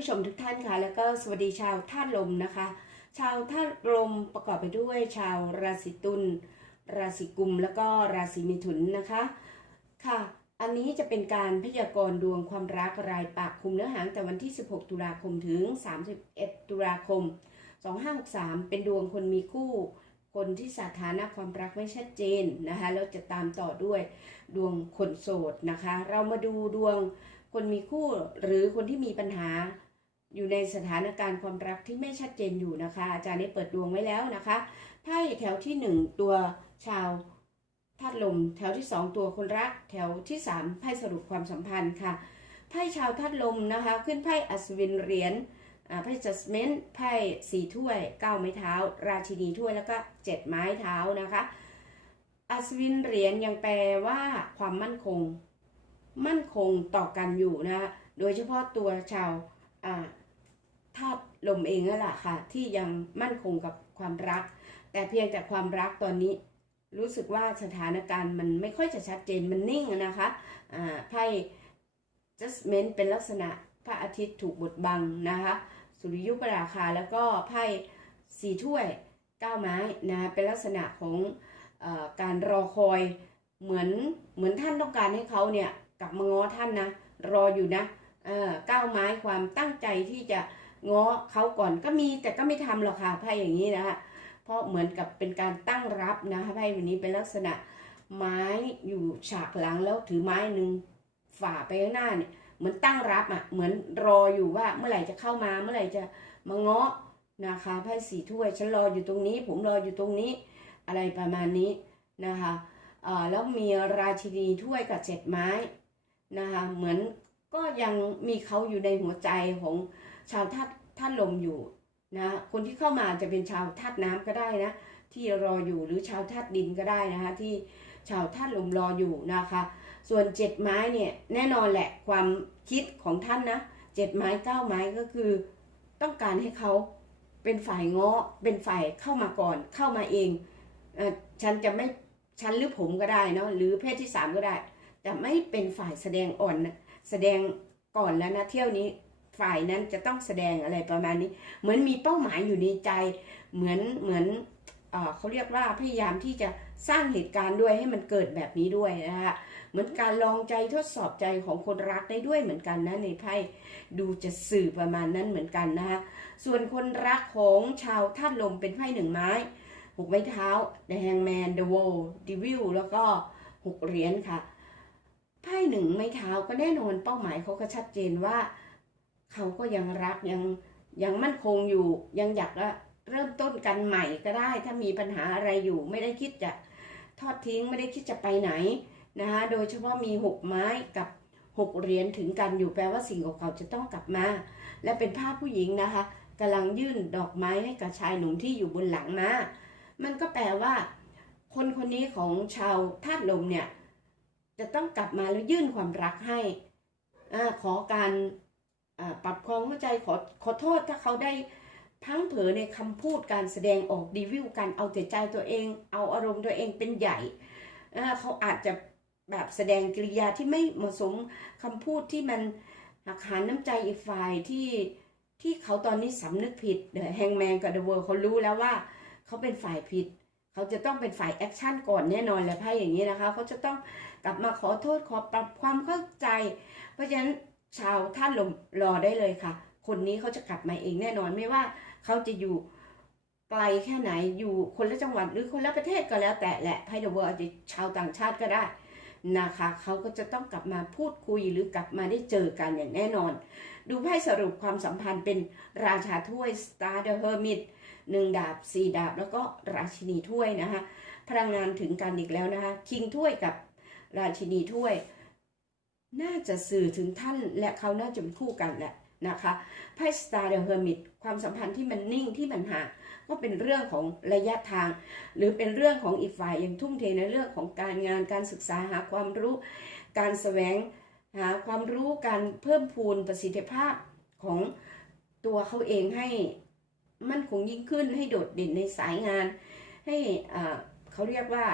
ผู้ชมทุกท่านค่ะ แล้วก็สวัสดีชาวธาตุลมนะคะ ชาวธาตุลมประกอบไปด้วย ชาวราศีตุล ราศีกุม แล้วก็ราศีมิถุนนะคะ ค่ะ อันนี้จะเป็นการพยากรณ์ดวงความรักรายปากคุมเนื้อหางแต่วันที่ 16 ตุลาคมถึง 31 ตุลาคม 2563 เป็นดวงคนมีคู่ คนที่สถานะความรักไม่ชัดเจนนะคะ แล้วจะตามต่อด้วยดวงคนโสดนะคะ เรามาดูดวงคนมีคู่หรือคนที่มีปัญหา อยู่ในสถานการณ์ความรักที่ไม่ชัดเจนอยู่นะคะ อาจารย์ได้เปิดดวงไว้แล้วนะคะไพ่แถวที่หนึ่งตัวชาวธาตุลม แถวที่สองตัวคนรัก แถวที่สามไพ่สรุปความสัมพันธ์ค่ะไพ่ชาวธาตุลมนะคะ ขึ้นไพ่อัศวินเหรียญไพ่จัสเมนไพ่สี่ถ้วยเก้าไม้เท้า ราชินีถ้วยแล้วก็เจ็ดไม้เท้านะคะอัศวินเหรียญยังแปลว่าความมั่นคง มั่นคงต่อกันอยู่นะคะโดยเฉพาะตัวชาว ธาตุลมเองนั่นแหละค่ะ ที่ยังมั่นคงกับความรัก แต่เพียงแต่ความรักตอนนี้ รู้สึกว่าสถานการณ์มันไม่ค่อยจะชัดเจนมันนิ่งนะคะไพ่ judgment เป็นลักษณะพระอาทิตย์ถูกบดบังนะคะ สุริยุปราคาแล้วก็ไพ่สีถ้วยเก้าไม้นะเป็นลักษณะของอการรอคอยเหมือนเหมือนท่านต้องการให้เขาเนี่ยกลับมาง้อท่านนะรออยู่นะเออเก้าไม้ความตั้งใจที่จะ ง้อเขาก่อนก็มีแต่ก็ไม่ทำหรอกค่ะไพ่อย่างนี้นะคะเพราะเหมือนกับเป็นการตั้งรับนะคะไพ่วันนี้เป็นลักษณะไม้อยู่ฉากหลังแล้วถือไม้หนึ่งฝ่าไปข้างหน้าเนี่ยเหมือนตั้งรับอะเหมือนรออยู่ว่าเมื่อไหร่จะเข้ามาเมื่อไหร่จะมาเงาะนะคะไพ่สีถ้วยฉันรออยู่ตรงนี้ ผมรออยู่ตรงนี้อะไรประมาณนี้นะคะอ่อแล้วมีราชินีถ้วยกับเจ็ดไม้นะคะเหมือนก็ยังมีเขาอยู่ในหัวใจของ ชาวธาตุธาตุลมอยู่นะคนที่เข้ามาจะเป็นชาวธาตุน้ำก็ได้นะที่รออยู่หรือชาวธาตุดินก็ได้นะคะที่ชาวธาตุลมรออยู่นะคะ ส่วนเจ็ดไม้เนี่ยแน่นอนแหละความคิดของท่านนะเจ็ดไม้เก้าไม้ก็คือ ต้องการให้เขาเป็นฝ่ายง้อเป็นฝ่ายเข้ามาก่อนเข้ามาเองอฉันจะไม่ฉันหรือผมก็ได้เนาะหรือเพศที่สามก็ได้จะไม่เป็นฝ่ายแสดงอ่อนนะแสดงก่อนแล้วนะเที่ยวนี้ ฝ่ายนั้นจะต้องแสดงอะไรประมาณนี้ เหมือนมีเป้าหมายอยู่ในใจ เหมือนเหมือนเอเขาเรียกว่าพยายามที่จะสร้างเหตุการณ์ด้วยให้มันเกิดแบบนี้ด้วยนะคะเหมือนการลองใจทดสอบใจของคนรักได้ด้วยเหมือนกันนะในไพ่ดูจะสื่อประมาณนั้นเหมือนกันนะคะส่วนคนรักของชาวธาตุลมเป็นไพ่หนึ่งไม้หกไม้เท้า The Hangman The Wall Devil แล้วก็หกเหรียญค่ะไพ่หนึ่งไม้เท้าก็แน่นอนเป้าหมายเขาก็ชัดเจนว่า เขาก็ยังรักยังยังมั่นคงอยู่ ยังอยากเริ่มต้นกันใหม่ก็ได้ ถ้ามีปัญหาอะไรอยู่ ไม่ได้คิดจะทอดทิ้งไม่ได้คิดจะไปไหนนะคะโดยเฉพาะมีหกไม้กับหกเหรียญถึงกันอยู่แปลว่าสิ่งเก่าๆจะต้องกลับมา และเป็นภาพผู้หญิงนะคะกำลังยื่นดอกไม้ให้กับชายหนุ่มที่อยู่บนหลังมามันก็แปลว่า คนคนนี้ของชาวธาตุลมเนี่ยจะต้องกลับมาแล้วยื่นความรักให้อาขอการ ปรับความเข้าใจขอขอโทษถ้าเขาได้พังเผลอในคำพูดการแสดงออกดีวิวการเอาแต่ใจตัวเอง เอาอารมณ์ตัวเองเป็นใหญ่เขาอาจจะแบบแสดงกิริยาที่ไม่เหมาะสมคำพูดที่มันหักหานน้ำใจอีกฝ่ายที่ที่เขาตอนนี้สำนึกผิดเดอะแฮงแมนกับเดอะเวิร์เขารู้แล้วว่าเขาเป็นฝ่ายผิด เขาจะต้องเป็นฝ่ายแอคชั่นก่อนแน่นอนแหละไพ่อย่างนี้นะคะเขาจะต้องกลับมาขอโทษขอปรับความเข้าใจ เพราะฉะนั้น ชาวท่านลมรอได้เลยค่ะ คนนี้เขาจะกลับมาเองแน่นอนไม่ว่าเขาจะอยู่ไกลแค่ไหนอยู่คนละจังหวัดหรือคนละประเทศก็แล้วแต่แหละไพ่เดอะเวิร์อาจจะชาวต่างชาติก็ได้นะคะเขาก็จะต้องกลับมาพูดคุยหรือกลับมาได้เจอกันอย่างแน่นอน ดูไพ่สรุปความสัมพันธ์เป็นราชาถ้วย Star the Hermit หนึ่งดาบสี่ดาบ แล้วก็ราชินีถ้วยนะคะพลังงานถึงกันอีกแล้วนะคะคิงถ้วยกับราชินีถ้วย น่าจะสื่อถึงท่านและเขาน่าจะเป็นคู่กันแหละนะคะไพ่ Star the Hermit ความสัมพันธ์ที่มันนิ่งที่มันห่างก็เป็นเรื่องของระยะทาง หรือเป็นเรื่องของอีกฝ่ายยังทุ่มเทในเรื่องของการงานการศึกษาหาความรู้ การแสวงหาความรู้การเพิ่มพูนประสิทธิภาพของตัวเขาเองให้มั่นคงยิ่งขึ้นให้โดดเด่นในสายงาน ให้เขาเรียกว่า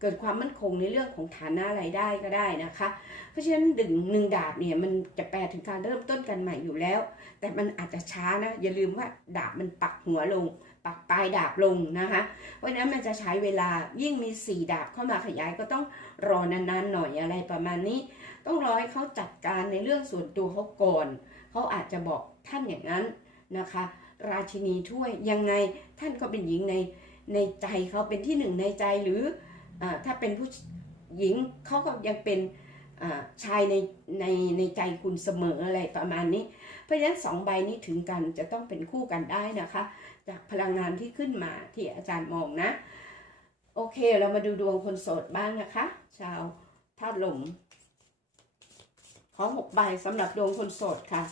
เกิดความมั่นคงในเรื่องของฐานะรายได้ก็ได้นะคะ เพราะฉะนั้นดึงหนึ่งดาบเนี่ยมันจะแปลถึงการเริ่มต้นกันใหม่อยู่แล้ว แต่มันอาจจะช้านะอย่าลืมว่าดาบมันปักหัวลง ปักปลายดาบลงนะคะ เพราะฉะนั้นมันจะใช้เวลายิ่งมีสี่ดาบเข้ามาขยายก็ต้องรอนานๆหน่อยอะไรประมาณนี้ ต้องรอให้เขาจัดการในเรื่องส่วนตัวเขาก่อนเขาอาจจะบอกท่านอย่างนั้นนะคะ ราชินีถ้วยยังไงท่านก็เป็นหญิงในในใจเขาเป็นที่หนึ่งในใจหรือ ถ้าเป็นผู้หญิงเขาก็ยังเป็นชายในในในใจคุณเสมออะไรประมาณนี้ เพราะฉะนั้นสองใบนี้ถึงกันจะต้องเป็นคู่กันได้นะคะ จากพลังงานที่ขึ้นมาที่อาจารย์มองนะ โอเคเรามาดูดวงคนโสดบ้างนะคะ ชาวธาตุลมขอหกใบสำหรับดวงคนโสดค่ะ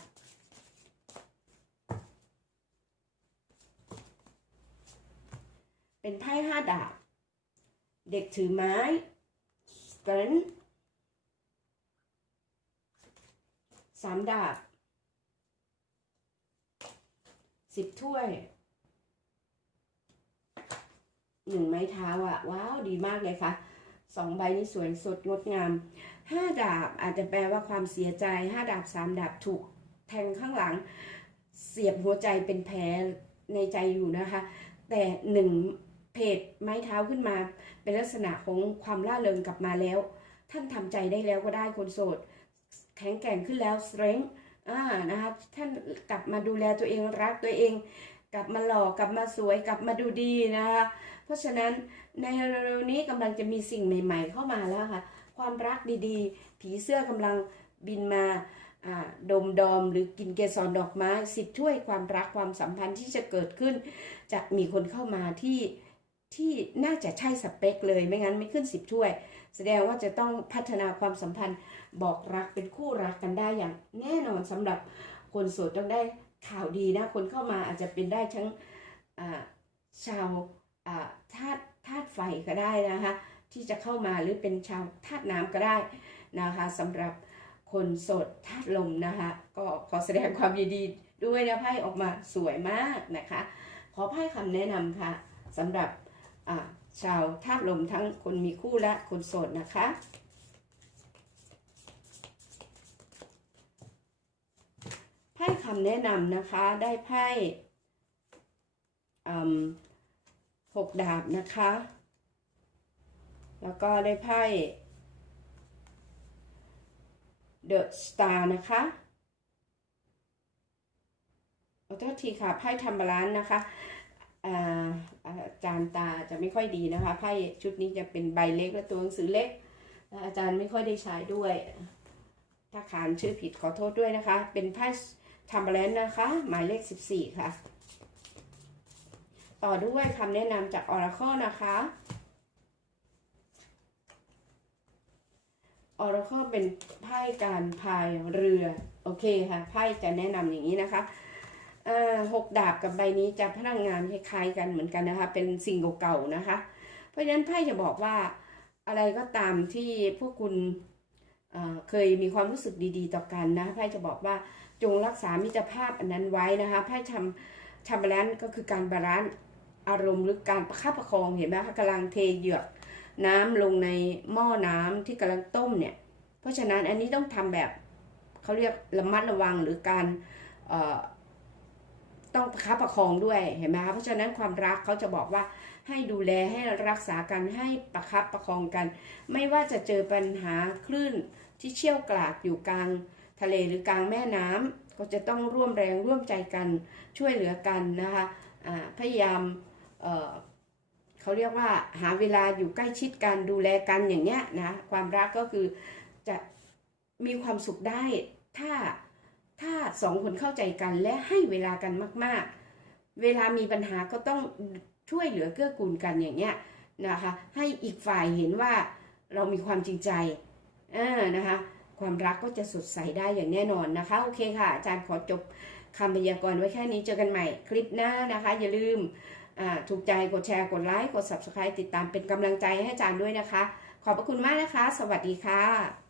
เป็นไพ่ห้าดาบ เด็กถือไม้สเตนสามดาบสิบถ้วยหนึ่งไม้เท้าอะ่ะ ว้าว ดีมากเลยค่ะสองใบนี้สวยสดงดงามห้าดาบอาจจะแปลว่าความเสียใจห้าดาบสามดาบถูกแทงข้างหลัง เสียบหัวใจเป็นแผลในใจอยู่นะคะ แต่หนึ่ง เพจไม้เท้าขึ้นมา เป็นลักษณะของความล่าเริงกลับมาแล้ว ท่านทำใจได้แล้วก็ได้คนโสด แข็งแกร่งขึ้นแล้ว strength อ่านะคะท่านกลับมาดูแลตัวเองรักตัวเอง กลับมาหล่อกลับมาสวยกลับมาดูดีนะคะเพราะฉะนั้นในเร็วนี้กำลังจะมีสิ่งใหม่ ๆ เข้ามาแล้วค่ะ ความรักดีๆ ผีเสื้อกำลังบินมาดมดอมหรือกินเกสรดอกไม้สิบถ้วยความรักความสัมพันธ์ที่จะเกิดขึ้น จะมีคนเข้ามาที่ ที่น่าจะใช่สเปคเลยไม่งั้นไม่ขึ้นสิบถ้วย แสดงว่าจะต้องพัฒนาความสัมพันธ์บอกรักเป็นคู่รักกันได้อย่างแน่นอนสำหรับคนโสดต้องได้ข่าวดีนะ คนเข้ามาอาจจะเป็นได้ทั้งชาวธาตุธาตุไฟก็ได้นะคะที่จะเข้ามาหรือเป็นชาวธาตุน้ำก็ได้นะคะสำหรับคนโสดธาตุลมนะคะก็ขอแสดงความยินดีด้วยนะไพ่ออกมาสวยมากนะคะ ขอไพ่คำแนะนำค่ะสำหรับ ชาวธาตุลมทั้งคนมีคู่และคนโสดนะคะ ไพ่คำแนะนำนะคะได้ไพ่หกดาบนะคะ แล้วก็ได้ไพ่ The Star นะคะขอโทษทีค่ะไพ่ทำบาลานซ์นะคะ อาจารย์ตาจะไม่ค่อยดีนะคะไพ่ชุดนี้จะเป็นใบเล็กและตัวหนังสือเล็ก อาจารย์ไม่ค่อยได้ใช้ด้วย ถ้าขานชื่อผิดขอโทษด้วยนะคะ เป็นไพ่ทำบลนซ์นะคะ หมายเลข 14 ค่ะ ต่อด้วยคำแนะนำจาก Oracle นะคะ Oracle เป็นไพ่การพายเรือ โอเคค่ะ ไพ่จะแนะนำอย่างนี้นะคะ หกดาบกับใบนี้จะพลังงานคล้ายๆกันเหมือนกันนะคะ เป็นสิ่งเก่าๆนะคะ เพราะฉะนั้นไพ่จะบอกว่าอะไรก็ตามที่พวกคุณเเคยมีความรู้สึกดีๆ ต่อกันนะไพ่จะบอกว่าจงรักษามิตรภาพอันนั้นไว้นะคะไพ่ทำทำบาลานซ์ก็คือการบาลานซ์อารมณ์หรือการประคับประคองเห็นไหมคะกำลังเทเหยือกน้ำลงในหม้อน้ำที่กำลังต้มเนี่ย เพราะฉะนั้นอันนี้ต้องทำแบบเขาเรียกระมัดระวังหรือการ ต้องประคับประคองด้วยเห็นไหมคะเพราะฉะนั้นความรักเขาจะบอกว่าให้ดูแลให้รักษากันให้ประคับประคองกัน ไม่ว่าจะเจอปัญหาคลื่นที่เชี่ยวกรากอยู่กลางทะเลหรือกลางแม่น้ำก็จะต้องร่วมแรงร่วมใจกันช่วยเหลือกันนะคะพยายามเเขาเรียกว่าหาเวลาอยู่ใกล้ชิดกันดูแลกันอย่างเงี้ยนะความรักก็คือจะมีความสุขได้ถ้า ถ้าสองคนเข้าใจกันและให้เวลากันมาก ๆ เวลามีปัญหาก็ต้องช่วยเหลือเกื้อกูลกันอย่างเงี้ยนะคะ ให้อีกฝ่ายเห็นว่าเรามีความจริงใจออนะคะ ความรักก็จะสดใสได้อย่างแน่นอนนะคะ โอเคค่ะ อาจารย์ขอจบคำพยากรณ์ไว้แค่นี้เจอกันใหม่คลิปหน้านะคะ อย่าลืมถูกใจกดแชร์กดไลค์กด subscribe ติดตามเป็นกำลังใจให้อาจารย์ด้วยนะคะ ขอบพระคุณมากนะคะ สวัสดีค่ะ